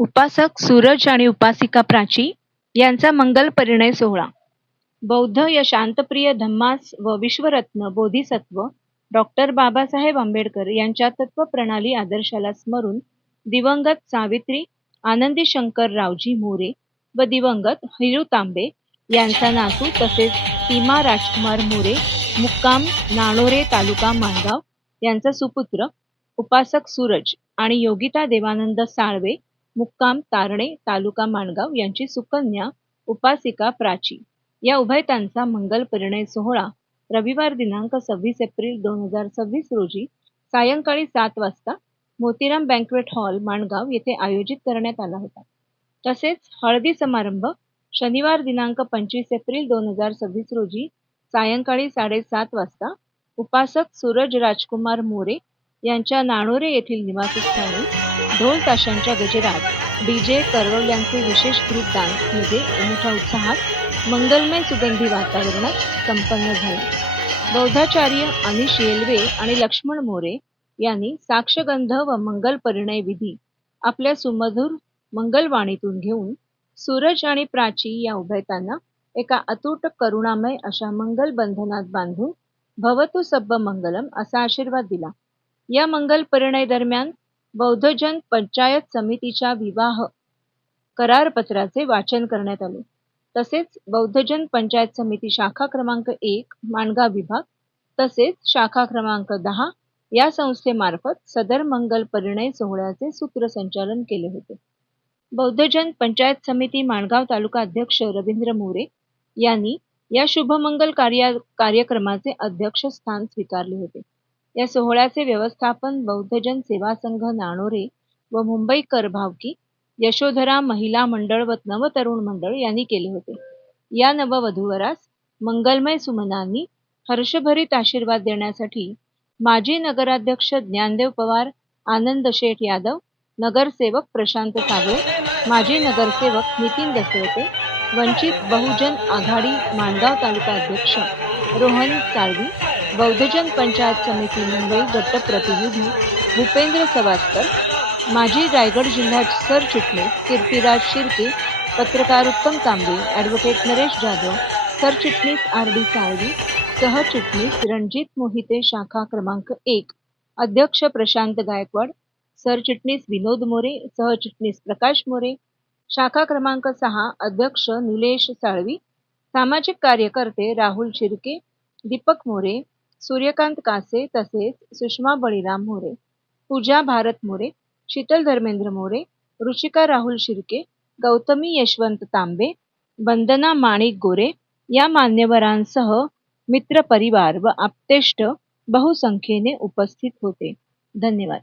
उपासक सूरज आणि उपासिका प्राची यांचा मंगल परिणय सोहळा. बौद्ध या शांतप्रिय धम्मास व विश्वरत्न बोधिसत्व डॉक्टर बाबासाहेब आंबेडकर यांच्या तत्वप्रणाली आदर्शाला स्मरून दिवंगत सावित्री आनंदी शंकर रावजी मोरे व दिवंगत हिरू तांबे यांचा नातू तसेच सीमा राजकुमार मोरे मुक्काम नाणोरे तालुका माणगाव यांचा सुपुत्र उपासक सूरज आणि योगिता देवानंद साळवे मुक्काम तारणे तालुका माणगाव यांची सुकन्या उपासिका प्राची या उभयतांचा मंगल परिणय सोहळा रविवार दिनांक 26 एप्रिल 2026 रोजी सायंकाळी 7 वाजता मोतीराम बँक्वेट हॉल माणगाव येथे आयोजित करण्यात आला होता. तसेच हळदी समारंभ शनिवार दिनांक 25 एप्रिल 2026 रोजी सायंकाळी 7:30 वाजता उपासक सूरज राजकुमार मोरे यांच्या नाणोरे येथील निवासस्थानी ढोल ताशांच्या गजरात डीजे करवल्यांचे विशेष ग्रुप डान्समध्ये मोठ्या उत्साहात मंगलमय सुगंधी वातावरणात संपन्न झाला. बौद्धाचार्य अनिश येलवे आणि लक्ष्मण मोरे यांनी साक्षगंध व मंगल परिणय विधी आपल्या सुमधुर मंगलवाणीतून घेऊन सूरज आणि प्राची या उभयतांना एका अतूट करुणामय अशा मंगल बंधनात बांधून भवतु सब्ब मंगलम असा आशीर्वाद दिला. या मंगल परिणय दरम्यान बौद्धजन पंचायत समितीच्या विवाह करारपत्राचे वाचन करण्यात आले. तसेच बौद्धजन पंचायत समिती शाखा क्रमांक 1 माणगाव विभाग तसेच शाखा क्रमांक 10 या संस्थेमार्फत सदर मंगल परिणय सोहळ्याचे सूत्रसंचालन केले होते. बौद्धजन पंचायत समिती माणगाव तालुका अध्यक्ष रवींद्र मोरे यांनी या शुभमंगल कार्यक्रमाचे अध्यक्षस्थान स्वीकारले होते. या सोहळ्याचे व्यवस्थापन बौद्धजन सेवा संघ नाणोरे व मुंबईकर भावकी यशोधरा महिला मंडळ व नवतरुण मंडळ यांनी केले होते. या नववधूवरास मंगलमय सुमनांनी हर्षभरीत आशीर्वाद देण्यासाठी माजी नगराध्यक्ष ज्ञानदेव पवार, आनंद शेठ यादव, नगरसेवक प्रशांत साबळे, माजी नगरसेवक नितीन दसवते, वंचित बहुजन आघाडी माणगाव तालुका अध्यक्ष रोहन साळवी, बौद्धजन पंचायत समिती मुंबई गट प्रतिनिधी भूपेंद्र सवास्कर, माजी रायगड जिल्हा सरचिटणीस कीर्तिराज शिर्के, पत्रकार उत्तम तांबे, ॲडव्होकेट नरेश जाधव, सरचिटणीस RD साळवी, सहचिटणीस रणजित मोहिते शाखा क्रमांक 1, अध्यक्ष प्रशांत गायकवाड, सरचिटणीस विनोद मोरे, सहचिटणीस प्रकाश मोरे, शाखा क्रमांक 6 अध्यक्ष निलेश साळवी, सामाजिक कार्यकर्ते राहुल शिर्के, दीपक मोरे, सूर्यकांत कासे तसेच सुषमा बळीराम मोरे, पूजा भारत मोरे, शीतल धर्मेंद्र मोरे, रुचिका राहुल शिर्के, गौतमी यशवंत तांबे, वंदना माणिक गोरे या मान्यवरांसह मित्रपरिवार व आप्तेष्ट बहुसंख्येने उपस्थित होते. धन्यवाद.